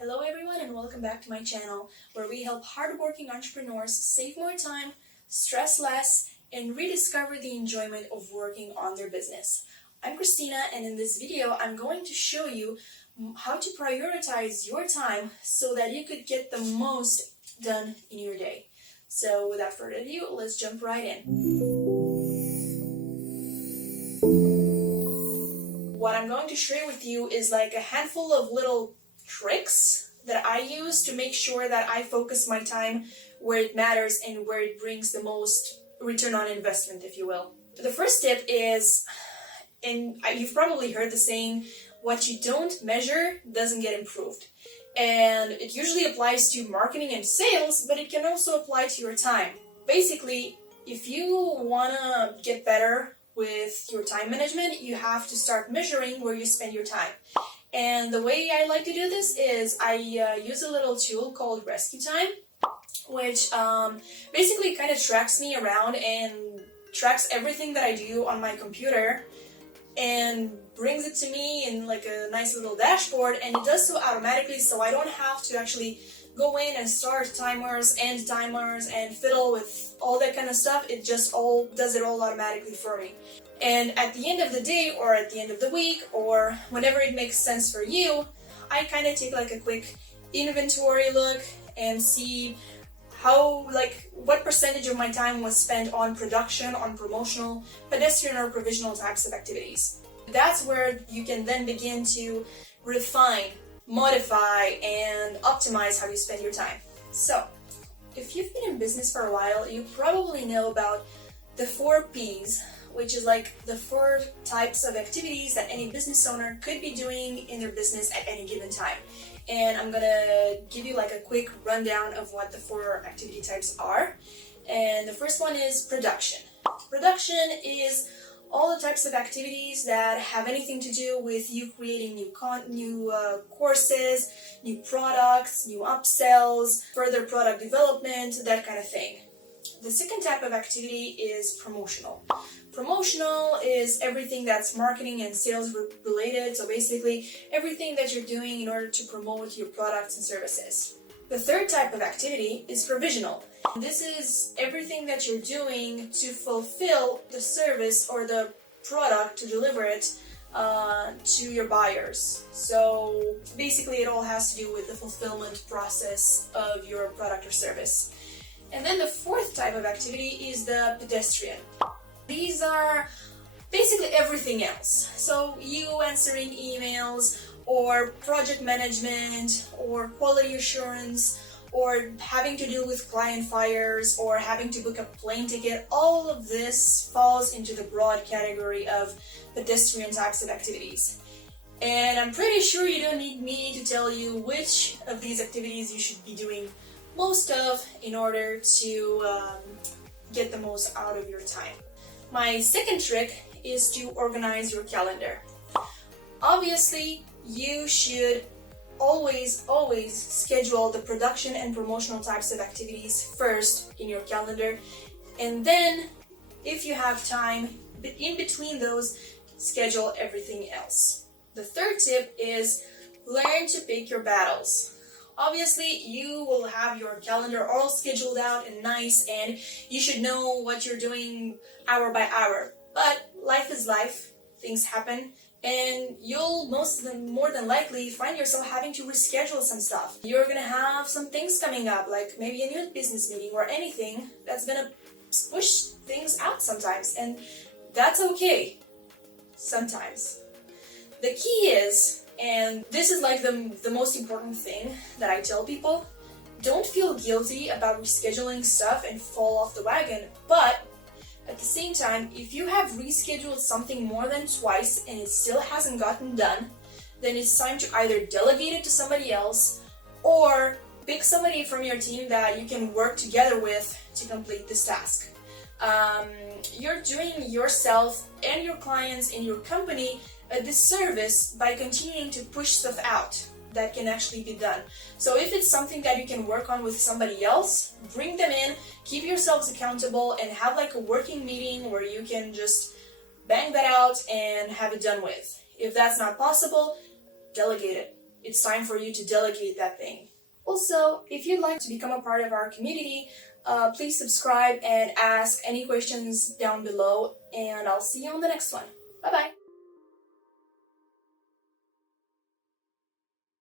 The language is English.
Hello everyone and welcome back to my channel where we help hardworking entrepreneurs save more time, stress less, and rediscover the enjoyment of working on their business. I'm Christina and in this video I'm going to show you how to prioritize your time so that you could get the most done in your day. So without further ado, let's jump right in. What I'm going to share with you is like a handful of little tricks that I use to make sure that I focus my time where it matters and where it brings the most return on investment, if you will. The first tip is, and you've probably heard the saying, what you don't measure doesn't get improved. And it usually applies to marketing and sales, but it can also apply to your time. Basically, if you want to get better with your time management, you have to start measuring where you spend your time. And the way I like to do this is I use a little tool called Rescue Time, which basically kind of tracks me around and tracks everything that I do on my computer and brings it to me in like a nice little dashboard, and it does so automatically, so I don't have to actually go in and start timers and fiddle with all that kind of stuff. It just all does it all automatically for me. And at the end of the day or at the end of the week or whenever it makes sense for you, I kind of take like a quick inventory look and see what percentage of my time was spent on production, on promotional, pedestrian or provisional types of activities. That's where you can then begin to refine, modify, and optimize how you spend your time. So, if you've been in business for a while, you probably know about the 4 Ps, which is like the 4 types of activities that any business owner could be doing in their business at any given time. And I'm gonna give you like a quick rundown of what the 4 activity types are. And the first one is production. Production is all the types of activities that have anything to do with you creating new courses, new products, new upsells, further product development, that kind of thing. The second type of activity is promotional. Promotional is everything that's marketing and sales related, so basically everything that you're doing in order to promote your products and services. The third type of activity is provisional. This is everything that you're doing to fulfill the service or the product, to deliver it to your buyers. So basically it all has to do with the fulfillment process of your product or service. And then the fourth type of activity is the pedestrian. These are basically everything else. So you answering emails, or project management, or quality assurance, or having to deal with client fires, or having to book a plane ticket, all of this falls into the broad category of pedestrian types of activities. And I'm pretty sure you don't need me to tell you which of these activities you should be doing most of in order to get the most out of your time. My second trick is to organize your calendar. Obviously, you should always schedule the production and promotional types of activities first in your calendar, and then if you have time in between those, schedule everything else. The third tip is learn to pick your battles. Obviously, you will have your calendar all scheduled out and nice, and you should know what you're doing hour by hour. But life is life, things happen, and you'll more than likely find yourself having to reschedule some stuff. You're gonna have some things coming up, like maybe a new business meeting or anything that's gonna push things out sometimes, and that's okay sometimes. The key is, and this is like the most important thing that I tell people, don't feel guilty about rescheduling stuff and fall off the wagon, but at the same time, if you have rescheduled something more than twice and it still hasn't gotten done, then it's time to either delegate it to somebody else or pick somebody from your team that you can work together with to complete this task. You're doing yourself and your clients and your company a disservice by continuing to push stuff out that can actually be done. So if it's something that you can work on with somebody else, bring them in, keep yourselves accountable, and have like a working meeting where you can just bang that out and have it done with. If that's not possible, delegate it. it's time for you to delegate that thing. Also, if you'd like to become a part of our community, please subscribe and ask any questions down below, and I'll see you on the next one. Bye bye.